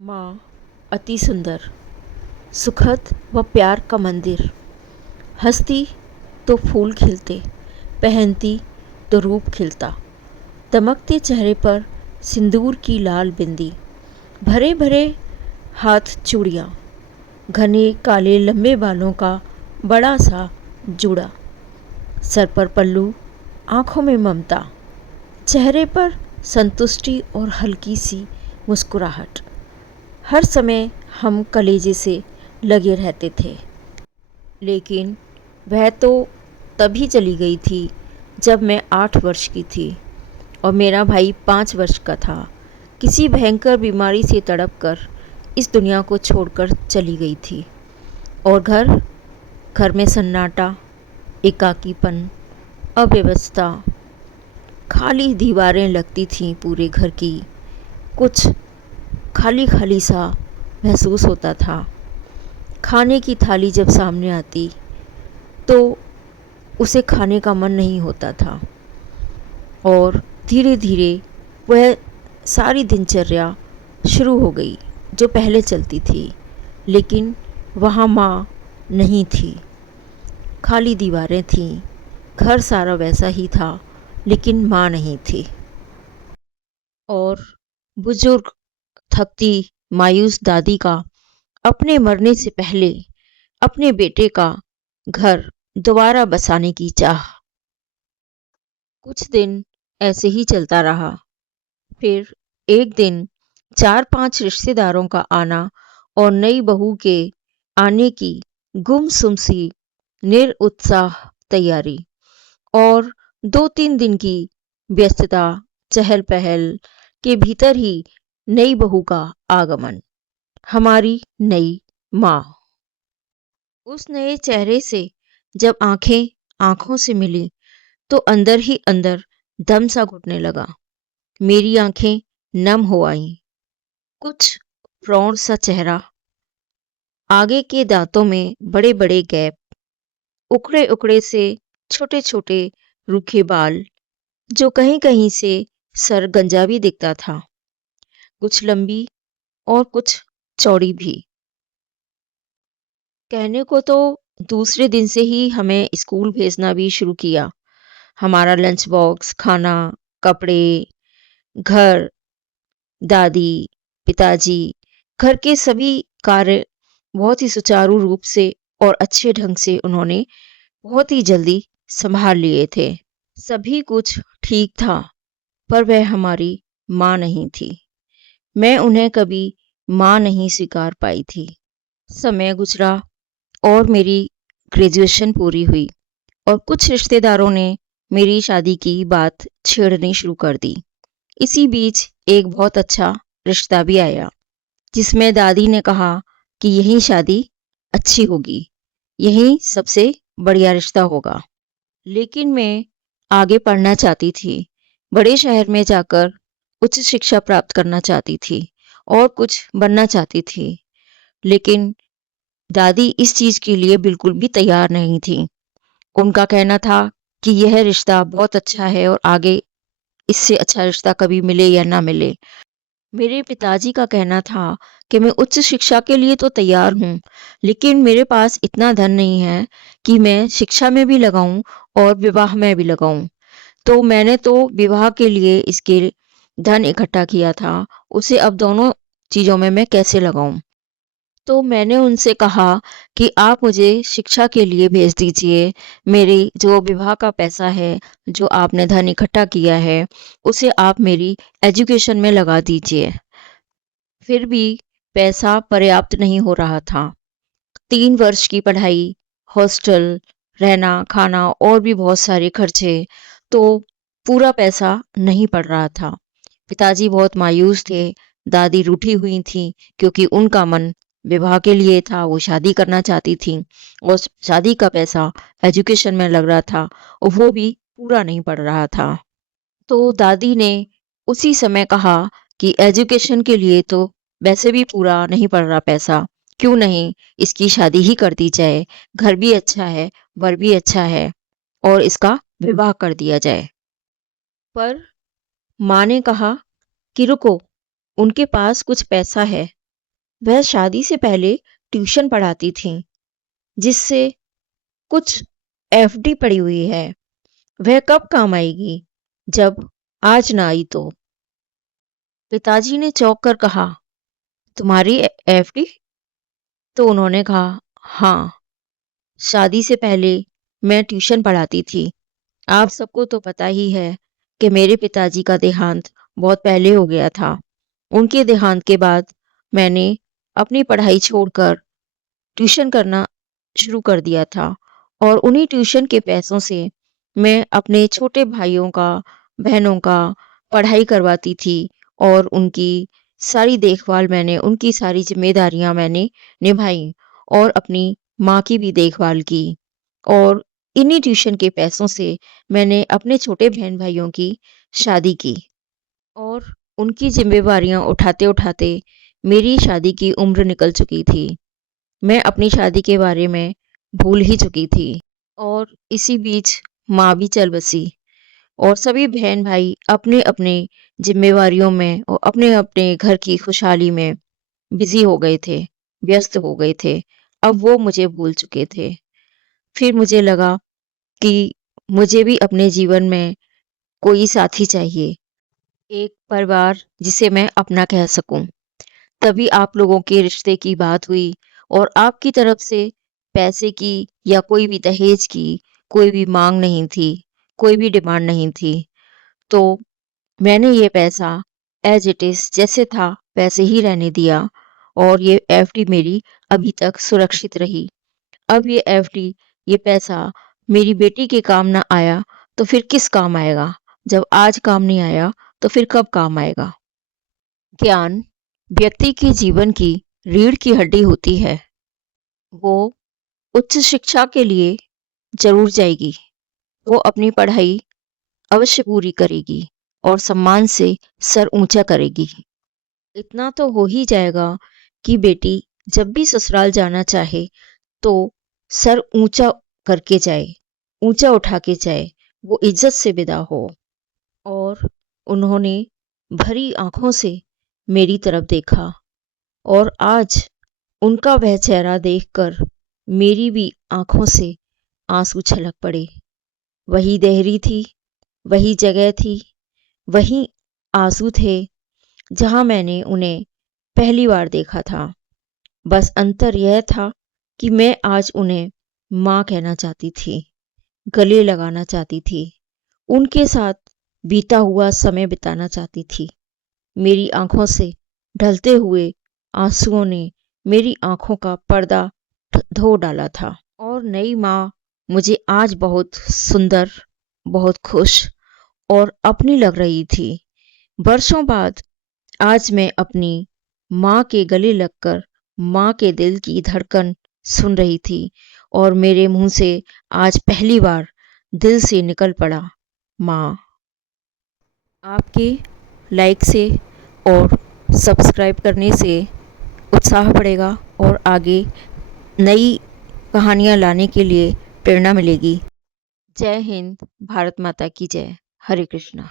माँ अति सुंदर, सुखद व प्यार का मंदिर। हंसती तो फूल खिलते, पहनती तो रूप खिलता। दमकते चेहरे पर सिंदूर की लाल बिंदी, भरे भरे हाथ चूड़ियाँ, घने काले लंबे बालों का बड़ा सा जूड़ा, सर पर पल्लू, आँखों में ममता, चेहरे पर संतुष्टि और हल्की सी मुस्कुराहट। हर समय हम कलेजे से लगे रहते थे। लेकिन वह तो तभी चली गई थी जब मैं 8 वर्ष की थी और मेरा भाई 5 वर्ष का था। किसी भयंकर बीमारी से तड़प कर इस दुनिया को छोड़कर चली गई थी। और घर में सन्नाटा, एकाकीपन, अव्यवस्था, खाली दीवारें लगती थीं पूरे घर की। कुछ खाली खाली सा महसूस होता था। खाने की थाली जब सामने आती तो उसे खाने का मन नहीं होता था और धीरे धीरे वह सारी दिनचर्या शुरू हो गई जो पहले चलती थी। लेकिन वहाँ माँ नहीं थी, खाली दीवारें थीं, घर सारा वैसा ही था, लेकिन माँ नहीं थी। और बुजुर्ग, थकती, मायूस दादी का अपने मरने से पहले अपने बेटे का घर दोबारा बसाने की चाह। कुछ दिन ऐसे ही चलता रहा। फिर एक दिन 4-5 रिश्तेदारों का आना और नई बहू के आने की गुमसुम सी निरुत्साह तैयारी और 2-3 दिन की व्यस्तता, चहल पहल के भीतर ही नई बहू का आगमन, हमारी नई माँ। उस नए चेहरे से जब आंखें आंखों से मिली तो अंदर ही अंदर दम सा घुटने लगा। मेरी आंखें नम हो आईं। कुछ प्रौढ़ सा चेहरा, आगे के दांतों में बड़े बड़े गैप, उखड़े उखड़े से छोटे छोटे रूखे बाल जो कहीं कहीं से सरगंजा भी दिखता था, कुछ लंबी और कुछ चौड़ी भी। कहने को तो दूसरे दिन से ही हमें स्कूल भेजना भी शुरू किया। हमारा लंच बॉक्स, खाना, कपड़े, घर, दादी, पिताजी, घर के सभी कार्य बहुत ही सुचारू रूप से और अच्छे ढंग से उन्होंने बहुत ही जल्दी संभाल लिए थे। सभी कुछ ठीक था, पर वह हमारी माँ नहीं थी। मैं उन्हें कभी माँ नहीं स्वीकार पाई थी। समय गुजरा और मेरी ग्रेजुएशन पूरी हुई और कुछ रिश्तेदारों ने मेरी शादी की बात छेड़नी शुरू कर दी। इसी बीच एक बहुत अच्छा रिश्ता भी आया जिसमें दादी ने कहा कि यही शादी अच्छी होगी, यही सबसे बढ़िया रिश्ता होगा। लेकिन मैं आगे पढ़ना चाहती थी, बड़े शहर में जाकर उच्च शिक्षा प्राप्त करना चाहती थी और कुछ बनना चाहती थी। लेकिन दादी इस चीज के लिए बिल्कुल भी तैयार नहीं थी। उनका कहना था कि यह रिश्ता बहुत अच्छा है और आगे इससे अच्छा रिश्ता कभी मिले या ना मिले। मेरे पिताजी का कहना था कि मैं उच्च शिक्षा के लिए तो तैयार हूँ, लेकिन मेरे पास इतना धन नहीं है कि मैं शिक्षा में भी लगाऊं और विवाह में भी लगाऊं। तो मैंने तो विवाह के लिए इसके धन इकट्ठा किया था, उसे अब दोनों चीजों में मैं कैसे लगाऊं। तो मैंने उनसे कहा कि आप मुझे शिक्षा के लिए भेज दीजिए। मेरी जो विवाह का पैसा है, जो आपने धन इकट्ठा किया है, उसे आप मेरी एजुकेशन में लगा दीजिए। फिर भी पैसा पर्याप्त नहीं हो रहा था। 3 वर्ष की पढ़ाई, हॉस्टल, रहना, खाना और भी बहुत सारे खर्चे, तो पूरा पैसा नहीं पड़ रहा था। पिताजी बहुत मायूस थे, दादी रूठी हुई थी क्योंकि उनका मन विवाह के लिए था, वो शादी करना चाहती थी और शादी का पैसा एजुकेशन में लग रहा था और वो भी पूरा नहीं पड़ रहा था। तो दादी ने उसी समय कहा कि एजुकेशन के लिए तो वैसे भी पूरा नहीं पड़ रहा पैसा, क्यों नहीं इसकी शादी ही कर दी जाए, घर भी अच्छा है, वर भी अच्छा है और इसका विवाह कर दिया जाए। पर माँ ने कहा कि रुको, उनके पास कुछ पैसा है, वह शादी से पहले ट्यूशन पढ़ाती थीं, जिससे कुछ एफडी पड़ी हुई है। वह कब काम आएगी? जब आज ना आई तो। पिताजी ने चौंक कर कहा, तुम्हारी एफडी? तो उन्होंने कहा, हाँ, शादी से पहले मैं ट्यूशन पढ़ाती थी। आप सबको तो पता ही है कि मेरे पिताजी का देहांत बहुत पहले हो गया था। उनके देहांत के बाद मैंने अपनी पढ़ाई छोड़कर ट्यूशन करना शुरू कर दिया था और उन्हीं ट्यूशन के पैसों से मैं अपने छोटे भाइयों का, बहनों का पढ़ाई करवाती थी और उनकी सारी देखभाल मैंने, उनकी सारी जिम्मेदारियां मैंने निभाई और अपनी माँ की भी देखभाल की। और इन्हीं ट्यूशन के पैसों से मैंने अपने छोटे बहन भाइयों की शादी की और उनकी जिम्मेवारियां उठाते उठाते मेरी शादी की उम्र निकल चुकी थी। मैं अपनी शादी के बारे में भूल ही चुकी थी और इसी बीच माँ भी चल बसी और सभी बहन भाई अपने अपने जिम्मेवारियों में और अपने अपने घर की खुशहाली में बिजी हो गए थे, व्यस्त हो गए थे। अब वो मुझे भूल चुके थे। फिर मुझे लगा कि मुझे भी अपने जीवन में कोई साथी चाहिए, एक परिवार जिसे मैं अपना कह सकूं। तभी आप लोगों के रिश्ते की बात हुई और आपकी तरफ से पैसे की या कोई भी दहेज की कोई भी मांग नहीं थी, कोई भी डिमांड नहीं थी। तो मैंने ये पैसा एज इट इज जैसे था वैसे ही रहने दिया और ये एफडी मेरी अभी तक सुरक्षित रही। अब ये एफडी, ये पैसा मेरी बेटी के काम ना आया तो फिर किस काम आएगा? जब आज काम नहीं आया तो फिर कब काम आएगा? ज्ञान व्यक्ति के जीवन की रीढ़ की हड्डी होती है। वो उच्च शिक्षा के लिए जरूर जाएगी। वो अपनी पढ़ाई अवश्य पूरी करेगी और सम्मान से सर ऊंचा करेगी। इतना तो हो ही जाएगा कि बेटी जब भी ससुराल जाना चाहे तो सर ऊंचा करके जाए, ऊंचा उठा के जाए, वो इज्जत से विदा हो। और उन्होंने भरी आंखों से मेरी तरफ देखा और आज उनका वह चेहरा देखकर मेरी भी आंखों से आंसू छलक पड़े। वही देहरी थी, वही जगह थी, वही आंसू थे जहां मैंने उन्हें पहली बार देखा था। बस अंतर यह था कि मैं आज उन्हें माँ कहना चाहती थी, गले लगाना चाहती थी, उनके साथ बीता हुआ समय बिताना चाहती थी। मेरी आंखों से ढलते हुए आंसुओं ने मेरी आंखों का पर्दा धो डाला था और नई माँ मुझे आज बहुत सुंदर, बहुत खुश और अपनी लग रही थी। वर्षों बाद आज मैं अपनी माँ के गले लगकर माँ के दिल की धड़कन सुन रही थी और मेरे मुंह से आज पहली बार दिल से निकल पड़ा, माँ। आपके लाइक से और सब्सक्राइब करने से उत्साह बढ़ेगा और आगे नई कहानियाँ लाने के लिए प्रेरणा मिलेगी। जय हिंद, भारत माता की जय। हरे कृष्णा।